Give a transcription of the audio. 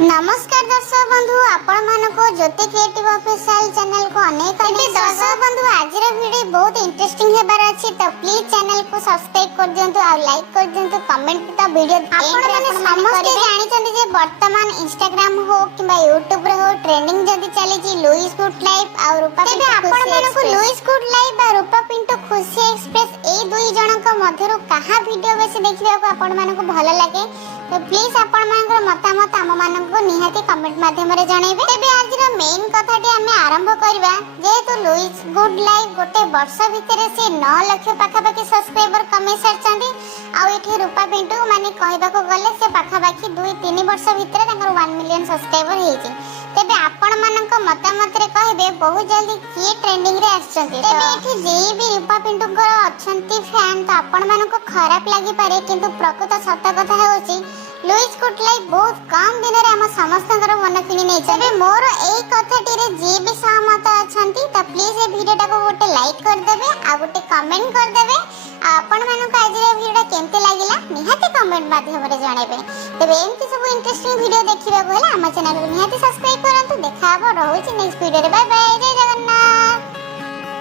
नमस्कार दर्शक बंधु आपण मानको ज्योति क्रिएटिव ऑफिशियल चैनल को अनेक अनेक दर्शक बंधु आज वीडियो बहुत इंटरेस्टिंग हेबार अछि तो प्लीज चैनल को सब्सक्राइब कर दियंतु और लाइक कर दियंतु कमेंट तो वीडियो आपण माने समस्त जानि छथि जे वर्तमान इंस्टाग्राम हो किबा यूट्यूब रे हो ट्रेंडिंग जदी चली छी लुइस गुड लाइफ और रूपा पिंटू आपण मानको लुइस गुड लाइफ और रूपा पिंटू खुशी एक्सप्रेस ए दुई जनक मध्यरु कहा वीडियो बेसी देखिबा को आपण मानको भलो लागे तो प्लीज आपण मानकर मतामत आम मानको निहाती कमेंट माध्यम रे जणाइबे। तेबे आज रो मेन कथाटी हमें आरंभ करबा जेहेतु लुइस गुड लाइफ गोटे वर्ष भितर से 9 लाख पाखापाखि सब्सक्राइबर कमे सारचंदी आ एठी रूपा पिंटू माने कहबा को गले से पाखापाखि 2-3 वर्ष भितर ताकर 1 मिलियन सब्सक्राइबर हेछि। तेबे आपण मानक मतामत रे कहबे बहुत जल्दी की ट्रेंडिंग रे आछंती। तेबे एठी जे भी रूपा पिंटू को अछंती फैन तो आपण मानक खराब लागि पारे किंतु प्रकृत सत्य कथा हेउछि लुइस गुड लाइफ बहुत कम दिन रे हम समस्तकर मन किनि नै छबे। मोर एई कथाटी रे जे भी सहमत अछंती त प्लीज ए वीडियोटा को गोटे लाइक कर देबे आ गोटे कमेंट कर देबे। आपण मानक आज रे वीडियोटा केमते लागिला निहाती कमेंट माध्यम रे जणाइबे। तबे एमती सब इंटरेस्टिंग वीडियो देखिबा को हला हम चैनल को निहाती सब्सक्राइब करंतु। देखा हबो रहउछि नेक्स्ट वीडियो रे। Bye bye.